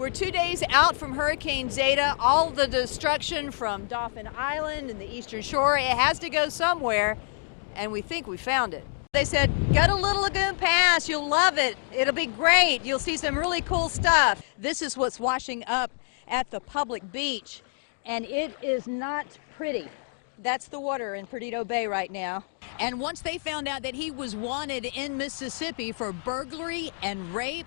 We're 2 days out from Hurricane Zeta. All the destruction from Dauphin Island and the Eastern Shore, it has to go somewhere, and we think we found it. They said, go to Little Lagoon Pass, you'll love it. It'll be great. You'll see some really cool stuff. This is what's washing up at the public beach, and it is not pretty. That's the water in Perdido Bay right now. And once they found out that he was wanted in Mississippi for burglary and rape,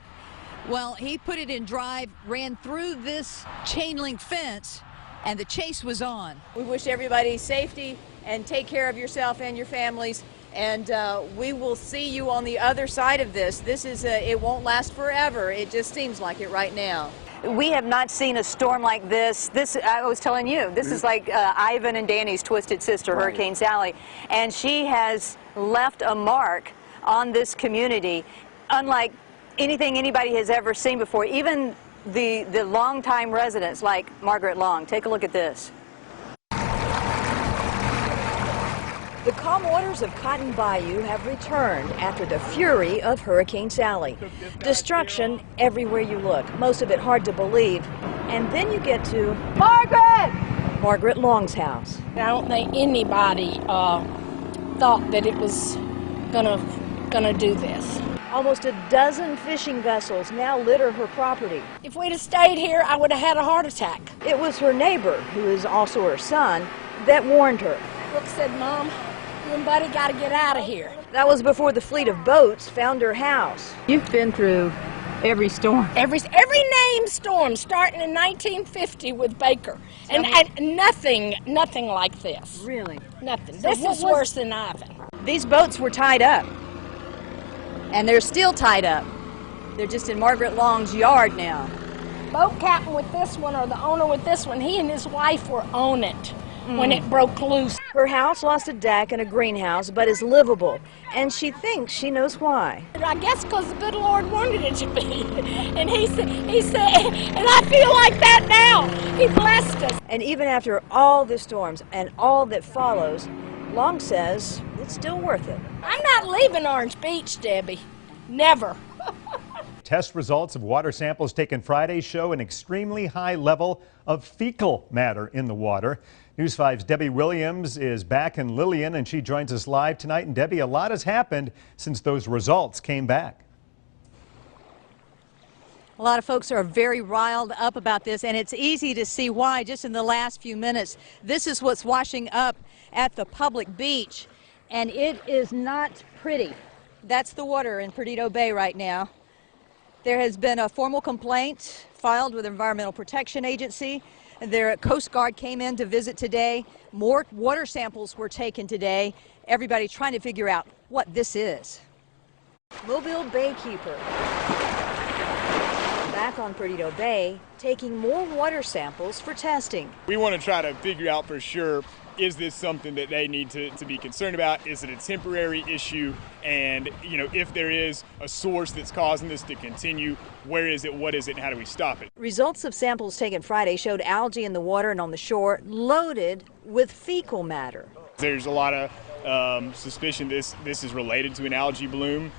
well, he put it in drive, ran through this chain link fence, and the chase was on. We wish everybody safety and take care of yourself and your families. And we will see you on the other side of this. It won't last forever. It just seems like it right now. We have not seen a storm like this. I was telling you, this is like Ivan and Danny's twisted sister, right. Hurricane Sally. And she has left a mark on this community, unlike anything anybody has ever seen before. Even the longtime residents like Margaret Long. Take a look at this. The calm waters of Cotton Bayou have returned after the fury of Hurricane Sally. Destruction everywhere you look, most of it hard to believe. And then you get to Margaret Long's house. I don't think anybody thought that it was gonna do this. Almost a dozen fishing vessels now litter her property. If we'd have stayed here, I would have had a heart attack. It was her neighbor, who is also her son, that warned her. Brooke said, Mom, you and Buddy got to get out of here. That was before the fleet of boats found her house. You've been through every storm. Every named storm, starting in 1950 with Baker. And nothing like this. Really? Nothing. So this is worse than Ivan. These boats were tied up. And they're still tied up. They're just in Margaret Long's yard now. Boat captain with this one, or the owner with this one, he and his wife were on it when it broke loose. Her house lost a deck and a greenhouse, but is livable, and she thinks she knows why. I guess because the good Lord wanted it to be. And he said, and I feel like that now. He blessed us. And even after all the storms and all that follows, Long says it's still worth it. I'm not leaving Orange Beach, Debbie. Never. Test results of water samples taken Friday show an extremely high level of fecal matter in the water. News 5's Debbie Williams is back in Lillian, and she joins us live tonight. And Debbie, a lot has happened since those results came back. A lot of folks are very riled up about this, and it's easy to see why just in the last few minutes. This is what's washing up at the public beach, and it is not pretty. That's the water in Perdido Bay right now. There has been a formal complaint filed with the Environmental Protection Agency. Their Coast Guard came in to visit today. More water samples were taken today. Everybody trying to figure out what this is. Mobile Baykeeper back on Perdido Bay, taking more water samples for testing. We want to try to figure out for sure, is this something that they need to be concerned about? Is it a temporary issue? And, you know, if there is a source that's causing this to continue, where is it, what is it, and how do we stop it? Results of samples taken Friday showed algae in the water and on the shore loaded with fecal matter. There's a lot of suspicion this is related to an algae bloom.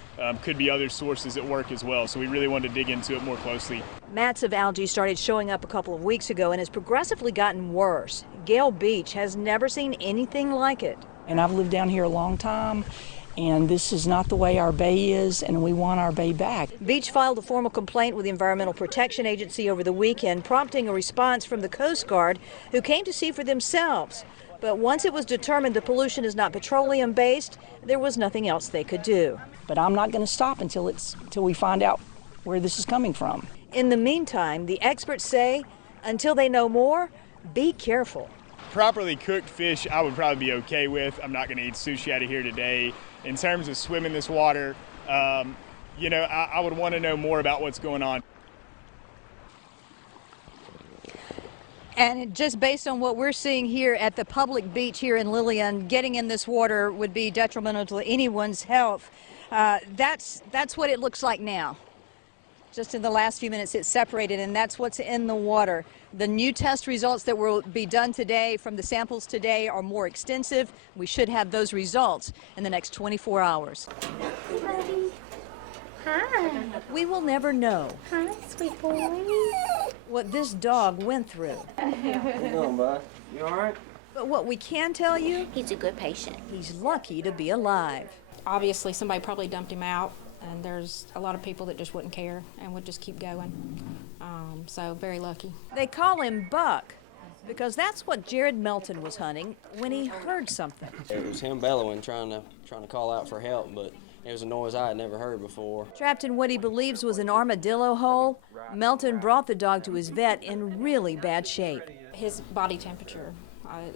Could be other sources at work as well, so we really wanted to dig into it more closely. Mats of algae started showing up a couple of weeks ago and has progressively gotten worse. Gale Beach has never seen anything like it. And I've lived down here a long time, and this is not the way our bay is, and we want our bay back. Beach filed a formal complaint with the Environmental Protection Agency over the weekend, prompting a response from the Coast Guard, who came to see for themselves. But once it was determined the pollution is not petroleum-based, there was nothing else they could do. But I'm not going to stop until we find out where this is coming from. In the meantime, the experts say, until they know more, be careful. Properly cooked fish I would probably be okay with. I'm not going to eat sushi out of here today. In terms of swimming this water, you know, I would want to know more about what's going on. And just based on what we're seeing here at the public beach here in Lillian, getting in this water would be detrimental to anyone's health. That's what it looks like now. Just in the last few minutes, it's separated, and that's what's in the water. The new test results that will be done today from the samples today are more extensive. We should have those results in the next 24 hours. Hi. We will never know. Hi, sweet boy. what this dog went through. How you doing, bud? You all right? But what we can tell you, He's a good patient. he's lucky to be alive. Obviously, somebody probably dumped him out, and there's a lot of people that just wouldn't care and would just keep going. So very lucky. They call him Buck because that's what Jared Melton was hunting when he heard something. It was him bellowing, trying to call out for help, but it was a noise I had never heard before. Trapped in what he believes was an armadillo hole, Melton brought the dog to his vet in really bad shape. His body temperature,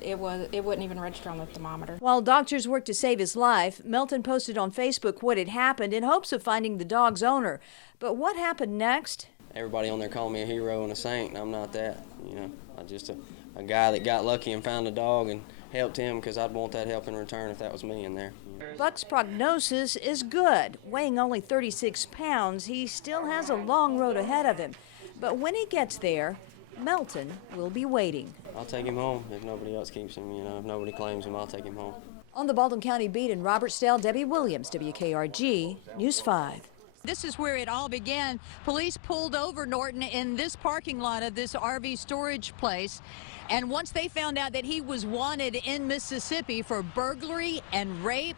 it wouldn't even register on the thermometer. While doctors worked to save his life, Melton posted on Facebook what had happened in hopes of finding the dog's owner. But what happened next? Everybody on there called me a hero and a saint, and I'm not that. You know, I'm just a guy that got lucky and found a dog and helped him because I'd want that help in return if that was me in there. Buck's prognosis is good. Weighing only 36 pounds, he still has a long road ahead of him. But when he gets there, Melton will be waiting. I'll take him home if nobody else keeps him. You know, if nobody claims him, I'll take him home. On the Baldwin County beat in Robertsdale, Debbie Williams, WKRG News 5. This is where it all began. Police pulled over Norton in this parking lot of this RV storage place. And once they found out that he was wanted in Mississippi for burglary and rape,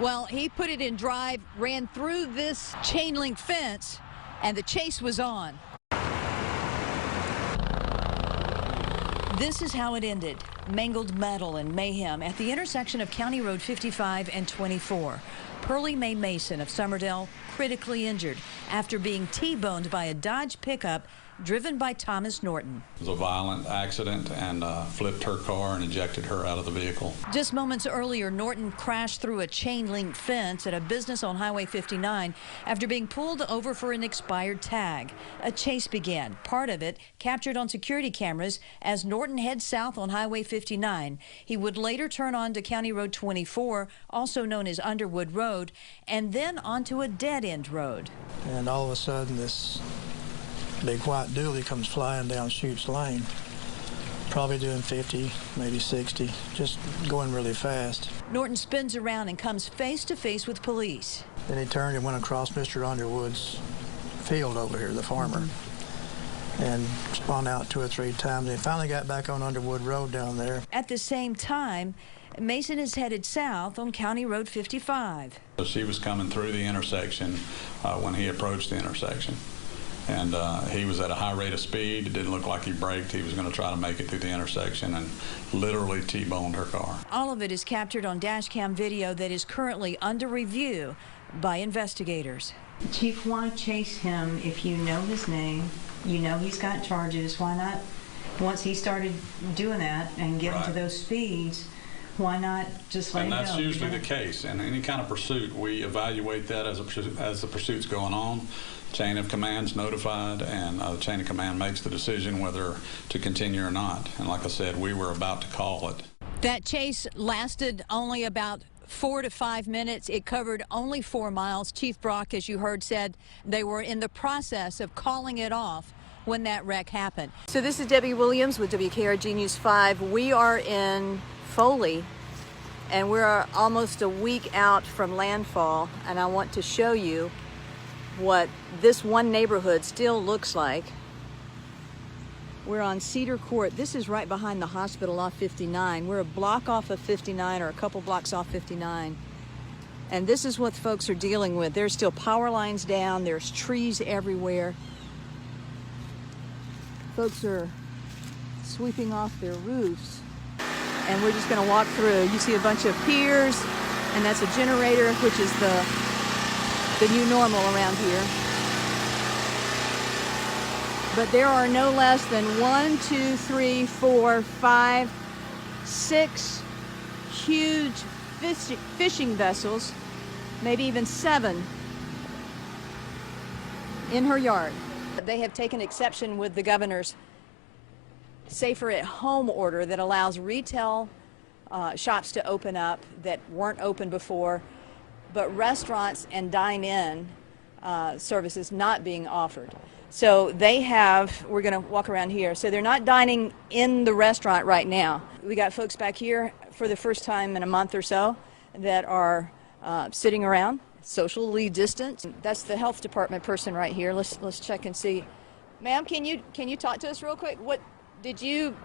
well, he put it in drive, ran through this chain link fence, and the chase was on. This is how it ended. Mangled metal and mayhem at the intersection of County Road 55 and 24. Pearlie Mae Mason of Summerdale critically injured after being T-boned by a Dodge pickup driven by Thomas Norton. It was a violent accident and flipped her car and ejected her out of the vehicle. Just moments earlier, Norton crashed through a chain-link fence at a business on Highway 59 after being pulled over for an expired tag. A chase began, part of it captured on security cameras as Norton heads south on Highway 59. He would later turn onto County Road 24, also known as Underwood Road, and then onto a dead-end road. And all of a sudden, this big white dually comes flying down Chutes Lane, probably doing 50, maybe 60, just going really fast. Norton spins around and comes face to face with police. Then he turned and went across Mr. Underwood's field over here, the farmer, and spun out 2 or 3 times. He finally got back on Underwood Road down there. At the same time, Mason is headed south on County Road 55. She was coming through the intersection when he approached the intersection. And he was at a high rate of speed. It didn't look like he braked. He was going to try to make it through the intersection and literally T-boned her car. All of it is captured on dash cam video that is currently under review by investigators. Chief, why chase him if you know his name, you know he's got charges? Why not, once he started doing that and getting to those speeds, why not just let him go? And that's usually the case. In any kind of pursuit, we evaluate that as the pursuit's going on. Chain of command's notified, and the chain of command makes the decision whether to continue or not. And like I said, we were about to call it. That chase lasted only about 4 to 5 minutes. It covered only 4 miles. Chief Brock, as you heard, said they were in the process of calling it off when that wreck happened. So this is Debbie Williams with WKRG News 5. We are in Foley, and we're almost a week out from landfall, and I want to show you what this one neighborhood still looks like. We're on Cedar Court. This is right behind the hospital off 59. We're a block off of 59, or a couple blocks off 59. And this is what folks are dealing with. There's still power lines down. There's trees everywhere. Folks are sweeping off their roofs. And we're just gonna walk through. You see a bunch of piers, and that's a generator, which is the new normal around here. But there are no less than 1, 2, 3, 4, 5, 6 huge fishing vessels, maybe even 7, in her yard. They have taken exception with the governor's Safer at Home order that allows retail shops to open up that weren't open before, but restaurants and dine-in services not being offered. So they have, we're going to walk around here, so they're not dining in the restaurant right now. We got folks back here for the first time in a month or so that are sitting around, socially distanced. That's the health department person right here. Let's check and see Ma'am, can you talk to us real quick? What did you?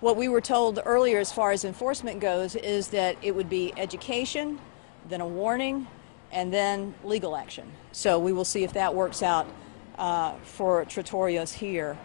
What we were told earlier as far as enforcement goes is that it would be education, then a warning, and then legal action. So we will see if that works out for Trattorios here.